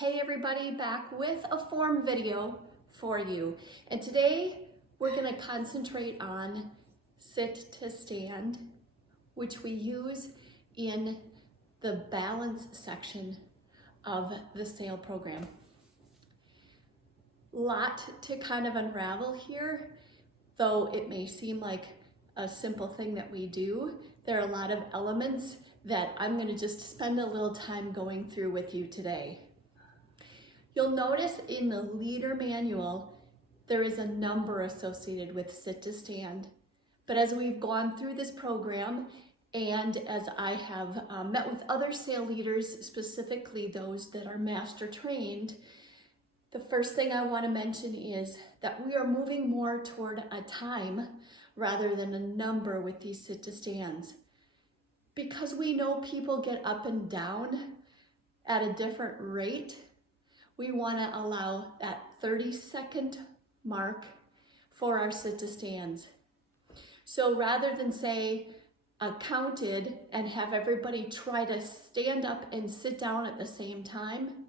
Hey everybody, back with a form video for you. And today we're gonna concentrate on sit to stand, which we use in the balance section of the SAIL program. Lot to kind of unravel here, though it may seem like a simple thing that we do. There are a lot of elements that I'm gonna just spend a little time going through with you today. You'll notice in the leader manual, there is a number associated with sit to stand. But as we've gone through this program, and as I have met with other SAIL leaders, specifically those that are master trained, the first thing I want to mention is that we are moving more toward a time rather than a number with these sit to stands. Because we know people get up and down at a different rate, we want to allow that 30-second mark for our sit to stands. So rather than say counted and have everybody try to stand up and sit down at the same time,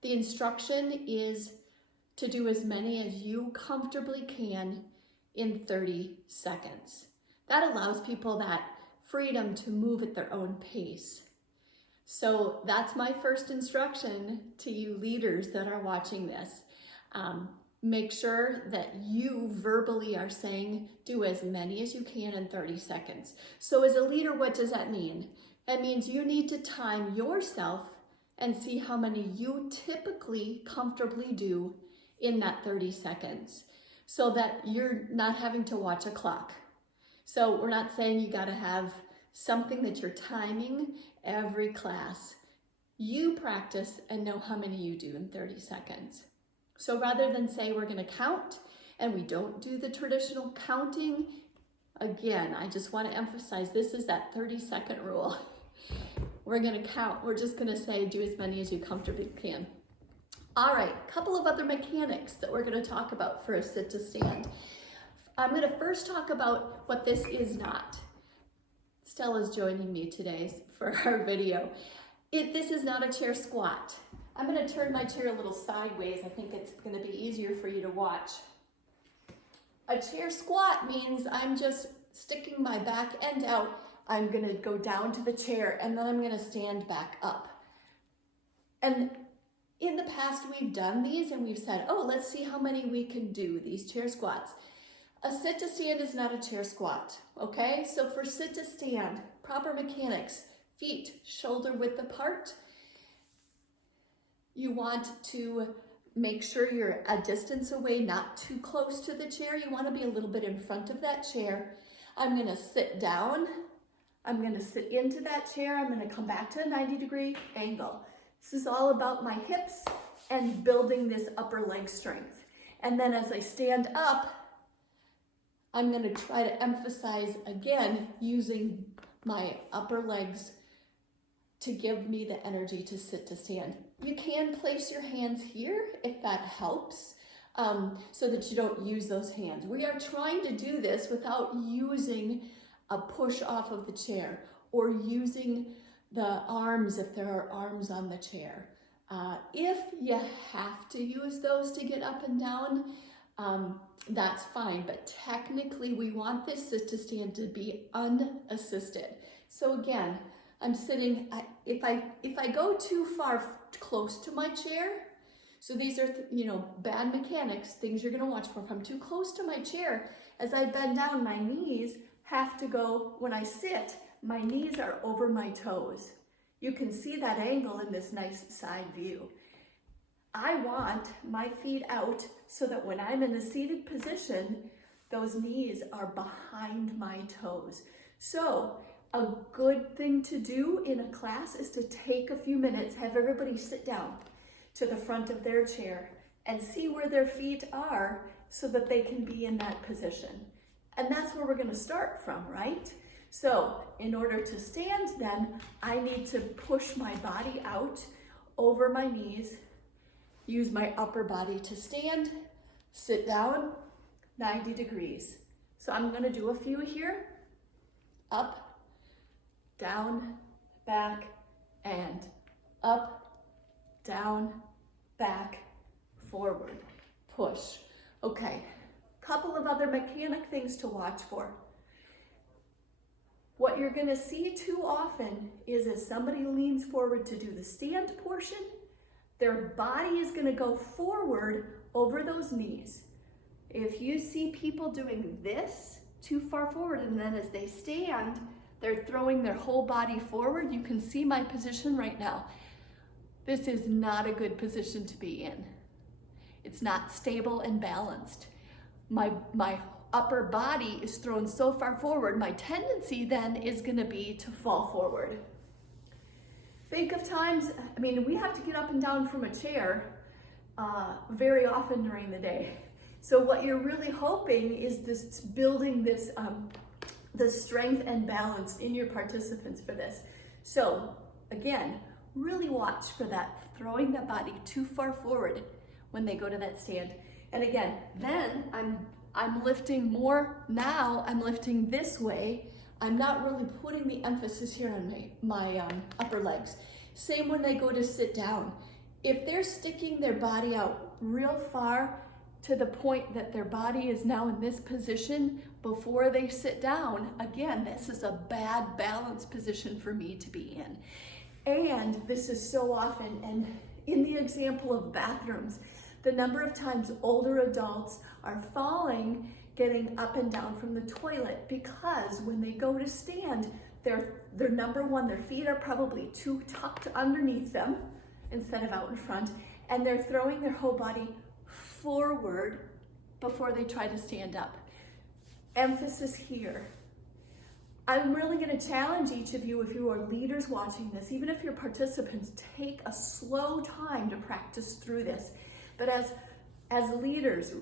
the instruction is to do as many as you comfortably can in 30 seconds. That allows people that freedom to move at their own pace. So that's my first instruction to you leaders that are watching this. Make sure that you verbally are saying, do as many as you can in 30 seconds. So as a leader, what does that mean? That means you need to time yourself and see how many you typically comfortably do in that 30 seconds so that you're not having to watch a clock. So we're not saying you gotta have something that you're timing every class. You practice and know how many you do in 30 seconds. So rather than say we're gonna count and we don't do the traditional counting, again, I just wanna emphasize this is that 30-second rule. We're gonna count, we're just gonna say do as many as you comfortably can. All right, a couple of other mechanics that we're gonna talk about for a sit to stand. I'm gonna first talk about what this is not. Stella's joining me today for our video. This is not a chair squat. I'm gonna turn my chair a little sideways. I think it's gonna be easier for you to watch. A chair squat means I'm just sticking my back end out. I'm gonna go down to the chair and then I'm gonna stand back up. And in the past, we've done these and we've said, oh, let's see how many we can do, these chair squats. A sit to stand is not a chair squat, okay? So for sit to stand, proper mechanics, feet shoulder width apart. You want to make sure you're a distance away, not too close to the chair. You want to be a little bit in front of that chair. I'm gonna sit down. I'm gonna sit into that chair. I'm gonna come back to a 90-degree angle. This is all about my hips and building this upper leg strength. And then as I stand up, I'm gonna try to emphasize, again, using my upper legs to give me the energy to sit to stand. You can place your hands here if that helps, so that you don't use those hands. We are trying to do this without using a push off of the chair or using the arms if there are arms on the chair. If you have to use those to get up and down, that's fine, but technically we want this sit to stand to be unassisted. So again, I'm sitting, if I go too far close to my chair, so these are, bad mechanics, things you're gonna watch for. If I'm too close to my chair, as I bend down, my knees have to go, when I sit, my knees are over my toes. You can see that angle in this nice side view. I want my feet out so that when I'm in a seated position, those knees are behind my toes. So a good thing to do in a class is to take a few minutes, have everybody sit down to the front of their chair and see where their feet are so that they can be in that position. And that's where we're gonna start from, right? So in order to stand then, I need to push my body out over my knees, use my upper body to stand, sit down, 90 degrees. So I'm gonna do a few here. Up, down, back, and up, down, back, forward, push. Okay, couple of other mechanic things to watch for. What you're gonna see too often is as somebody leans forward to do the stand portion, their body is gonna go forward over those knees. If you see people doing this too far forward and then as they stand, they're throwing their whole body forward, you can see my position right now. This is not a good position to be in. It's not stable and balanced. My upper body is thrown so far forward, my tendency then is gonna be to fall forward. Think of times, I mean, we have to get up and down from a chair very often during the day. So what you're really hoping is this building this the strength and balance in your participants for this. So again, really watch for that, throwing that body too far forward when they go to that stand. And again, then I'm lifting more, now I'm lifting this way. I'm not really putting the emphasis here on my upper legs. Same when they go to sit down. If they're sticking their body out real far to the point that their body is now in this position before they sit down, again, this is a bad balance position for me to be in. And this is so often, and in the example of bathrooms, the number of times older adults are falling, getting up and down from the toilet because when they go to stand, they're number one, their feet are probably too tucked underneath them instead of out in front, and they're throwing their whole body forward before they try to stand up. Emphasis here. I'm really going to challenge each of you, if you are leaders watching this, even if you're participants, take a slow time to practice through this. But as leaders,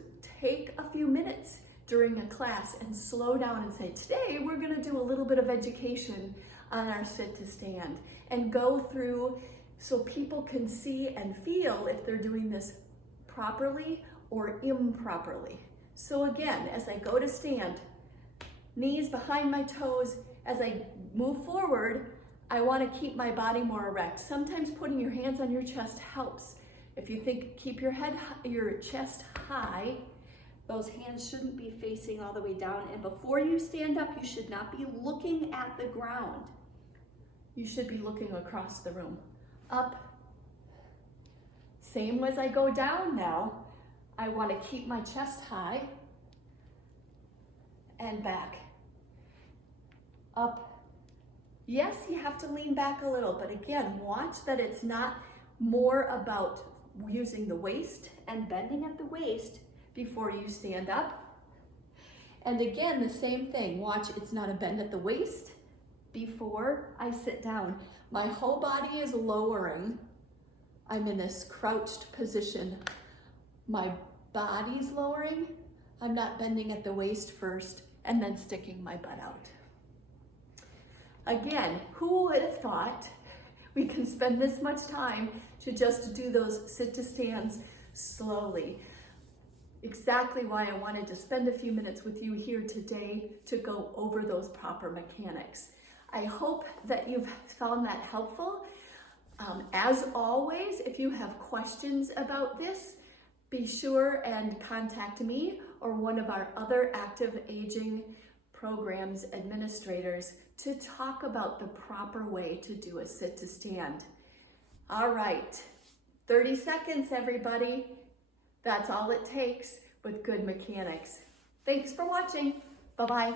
take a few minutes during a class and slow down and say, today we're going to do a little bit of education on our sit to stand, and go through so people can see and feel if they're doing this properly or improperly. So again, as I go to stand, knees behind my toes, as I move forward, I want to keep my body more erect. Sometimes putting your hands on your chest helps. If you think, keep your chest high, those hands shouldn't be facing all the way down. And before you stand up, you should not be looking at the ground. You should be looking across the room. Up. Same as I go down now, I want to keep my chest high and back. Up. Yes, you have to lean back a little, but again, watch that it's not more about using the waist and bending at the waist before you stand up. And again, the same thing. Watch, it's not a bend at the waist before I sit down. My whole body is lowering. I'm in this crouched position. My body's lowering. I'm not bending at the waist first and then sticking my butt out. Again, who would have thought we can spend this much time to just do those sit to stands slowly? Exactly why I wanted to spend a few minutes with you here today to go over those proper mechanics. I hope that you've found that helpful. As always, if you have questions about this, be sure and contact me or one of our other active aging programs administrators to talk about the proper way to do a sit to stand. All right, 30 seconds, everybody. That's all it takes with good mechanics. Thanks for watching. Bye-bye.